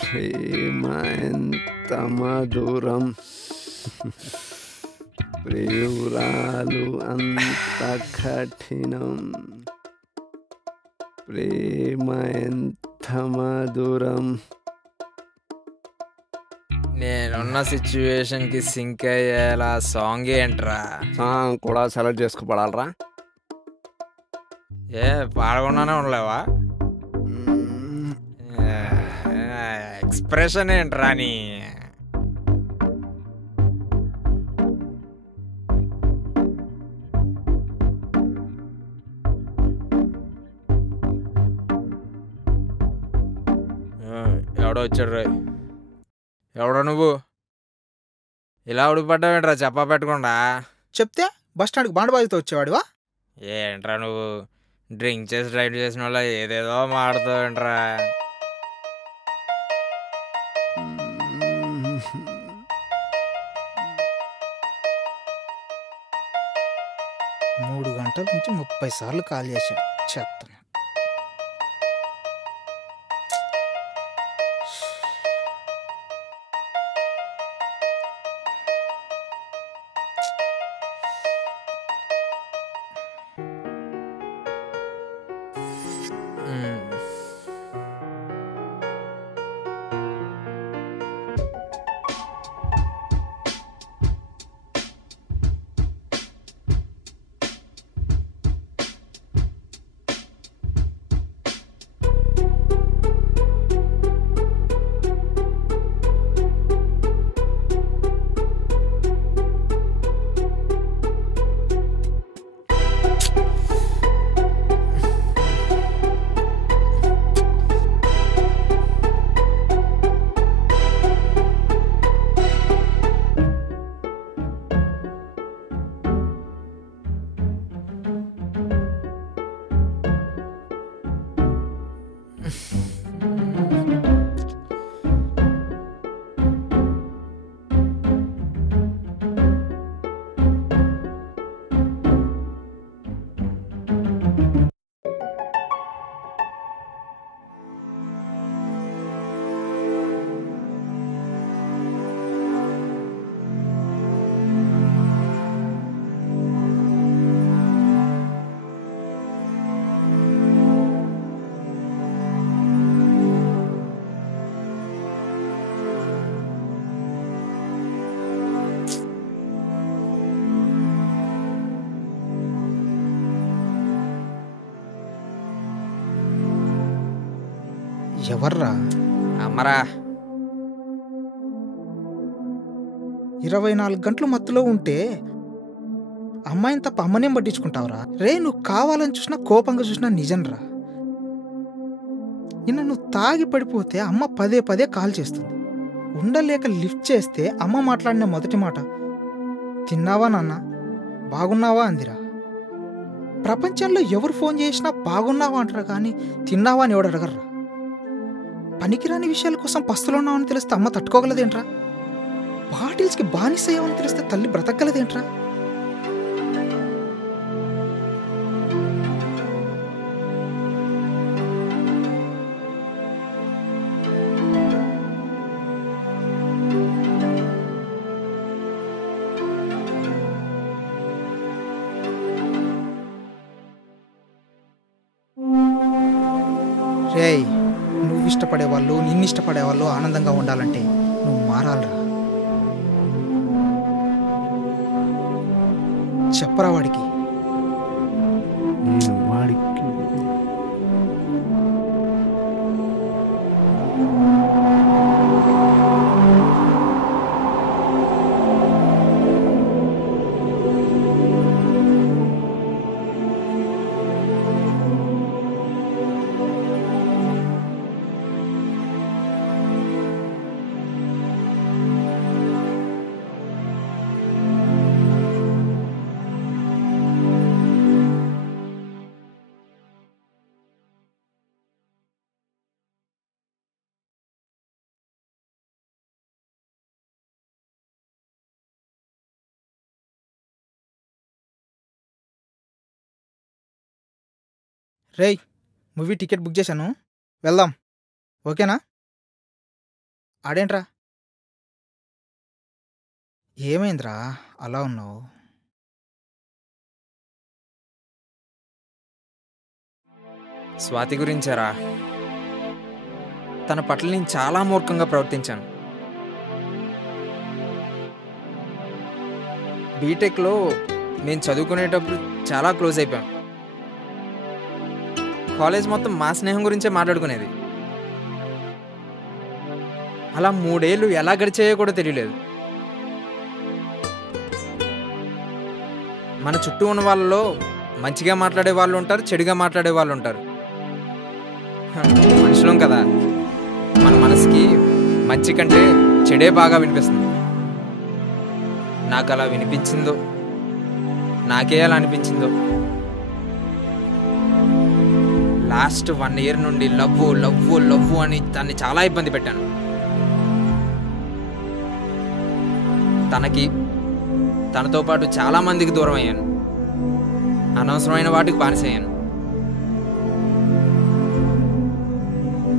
ప్రేమ ఎంత మధురం ప్రియురాలు అంత కఠినం ప్రేమ ఎంత మధురం. నేనున్న సిచ్యువేషన్కి సింక్ అయ్యేలా సాంగ్ ఏంట్రా? సాంగ్ కూడా సెలెక్ట్ చేసుకోపడాలరా? ఏ పాడకుండానే ఉండలేవా? ఎక్స్ప్రెషన్ ఏంట్రా నీ? ఎవడో వచ్చాడు రా. ఎవడో నువ్వు ఇలా ఉడిపడ్డావేంట్రా చెప్పా పెట్టకుండా? చెప్తే బస్ స్టాండ్కి బాండబాజుతో వచ్చేవాడివా? ఏంట్రా నువ్వు డ్రింక్ చేసి డ్రైవ్ చేసిన వాళ్ళ ఏదేదో మాడుతావేంట్రా? మూడు గంటల నుంచి 30 సార్లు కాల్ చేశా. చెప్తాను ఎవర్రా? అమ్మరా 24 గంటలు మత్తులో ఉంటే అమ్మాయిని తప్ప అమ్మనేం పట్టించుకుంటావురా? రే నువ్వు కావాలని చూసినా కోపంగా చూసినా నిజంరా. నిన్న నువ్వు తాగి పడిపోతే అమ్మ పదే పదే కాల్ చేస్తుంది. ఉండలేక లిఫ్ట్ చేస్తే అమ్మ మాట్లాడిన మొదటి మాట తిన్నావా నాన్న, బాగున్నావా అందిరా. ప్రపంచంలో ఎవరు ఫోన్ చేసినా బాగున్నావా అంటారా కానీ తిన్నావా అని ఎవడు అడగర్రా. పనికిరాని విషయాల కోసం పస్తులు ఉన్నావని తెలిస్తే అమ్మ తట్టుకోగలదేంట్రా? బాటిల్స్కి బానిస అయ్యావని తెలిస్తే తల్లి బ్రతకగలదేంట్రా? రేయ్ నువ్వు ఇష్టపడేవాళ్ళు నిన్ను ఇష్టపడేవాళ్ళు ఆనందంగా ఉండాలంటే నువ్వు మారాలరా. చెప్పరా వాడికి. నేను వాడికి రేయ్ మూవీ టికెట్ బుక్ చేశాను, వెళ్దాం. ఓకేనా? ఆడేంట్రా? ఏమైందిరా అలా ఉన్నావు? స్వాతి గురించారా? తన పట్ల నేను చాలా మూర్ఖంగా ప్రవర్తించాను. బీటెక్లో నేను చదువుకునేటప్పుడు చాలా క్లోజ్ అయిపోయాం. కాలేజ్ మొత్తం మా స్నేహం గురించే మాట్లాడుకునేది. అలా 3 ఏళ్ళు ఎలా గడిచాయో కూడా తెలియలేదు. మన చుట్టూ ఉన్న వాళ్ళలో మంచిగా మాట్లాడే వాళ్ళు ఉంటారు, చెడుగా మాట్లాడే వాళ్ళు ఉంటారు. మనుషులం కదా, మన మనసుకి మంచి కంటే చెడే బాగా వినిపిస్తుంది. నాకు అలా వినిపించిందో, నాకే అలా అనిపించిందో. లాస్ట్ 1 ఇయర్ నుండి లవ్వు లవ్వు లవ్వు అని దాన్ని చాలా ఇబ్బంది పెట్టాను. తనతో పాటు చాలా మందికి దూరం అయ్యాను. అనవసరమైన వాటికి బానిసయ్యాను.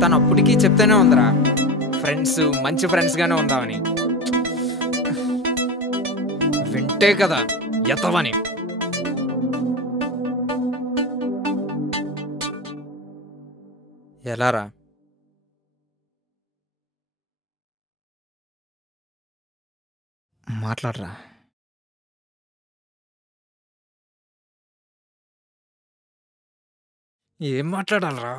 తను అప్పటికీ చెప్తూనే ఉందిరా, ఫ్రెండ్స్ మంచి ఫ్రెండ్స్గానే ఉందామని. వింటే కదా ఎతవని. ఎలారా? మాట్లాడరా. ఏం మాట్లాడాలరా?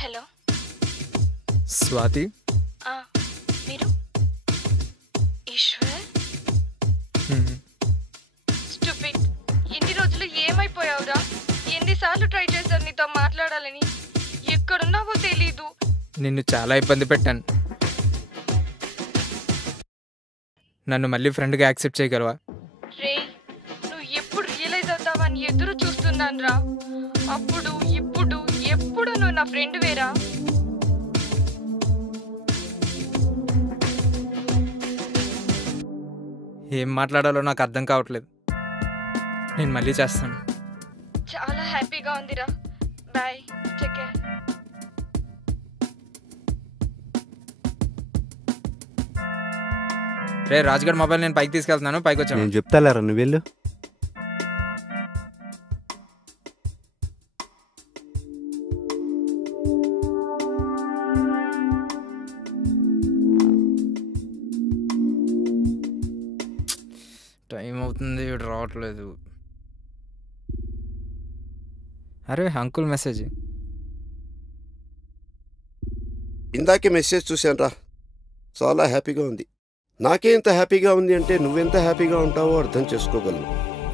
హలో స్వాతి, మీరు? ఈశ్వర్, స్టూపిడ్. ఇన్ని రోజులు ఏమైపోయావురా? ఎన్నిసార్లు ట్రై చేశాను నీతో మాట్లాడాలని. ఎక్కడున్నావో తెలీదు. నిన్ను చాలా ఇబ్బంది పెట్టాను. నన్ను మళ్ళీ ఫ్రెండ్గా యాక్సెప్ట్ చేయగలవా? రే, నువ్వు ఎప్పుడు రియలైజ్ అవుతావని ఎదురు చూస్తున్నాను రా. అప్పుడు ఇప్పుడు ఎప్పుడు నువ్వు నా ఫ్రెండ్ వేరా? ఏం మాట్లాడాలో నాకు అర్థం కావట్లేదు. నేను మళ్ళీ చేస్తాను. చాలా హ్యాపీగా ఉందిరా. Bye, take care. రే రాజ్గఢ్ మొబైల్ నేను పైకి తీసుకెళ్తున్నాను. పైకి వచ్చాను. నేను చెప్తాలేరా, నువ్వు వెళ్ళు. టైం అవుతుంది, వీడు రావట్లేదు. అరే అంకుల్ మెసేజ్. ఇందాకే మెసేజ్ చూశాను రా. చాలా హ్యాపీగా ఉంది. నాకే ఇంత హ్యాపీగా ఉంది అంటే నువ్వెంత హ్యాపీగా ఉంటావో అర్థం చేసుకోగలను.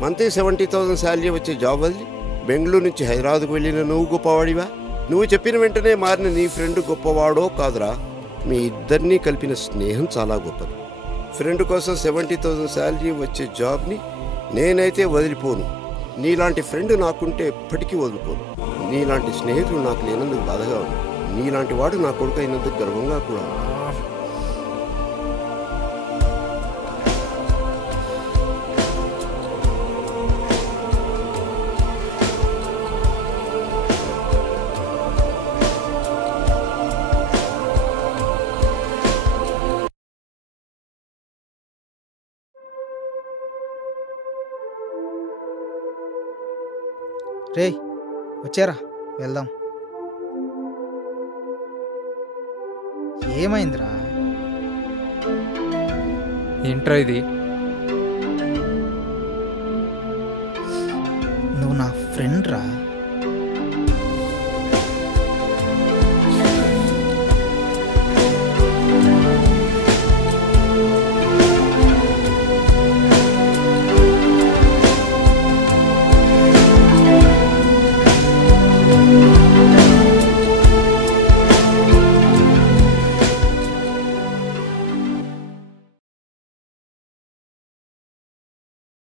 మంత్లీ 70,000 శాలరీ వచ్చే జాబ్ వదిలి బెంగళూరు నుంచి హైదరాబాద్కు వెళ్ళిన నువ్వు గొప్పవాడివా? నువ్వు చెప్పిన వెంటనే మారిన నీ ఫ్రెండ్ గొప్పవాడో కాదురా, మీ ఇద్దరినీ కలిపిన స్నేహం చాలా గొప్పది. ఫ్రెండ్ కోసం 70,000 శాలరీ వచ్చే జాబ్ని నేనైతే వదిలిపోను. నీలాంటి ఫ్రెండ్ నాకుంటే ఎప్పటికీ వదిలిపోను. నీలాంటి స్నేహితుడు నాకు లేనందుకు బాధగా ఉంది. నీలాంటి వాడు నా కొడుకు అయినందుకు గర్వంగా కూడా ఉంది. రే వచ్చారా, వెళ్దాం. ఏమైందిరా? ఏంట్రా ఇది? నువ్వు నా ఫ్రెండ్ రా.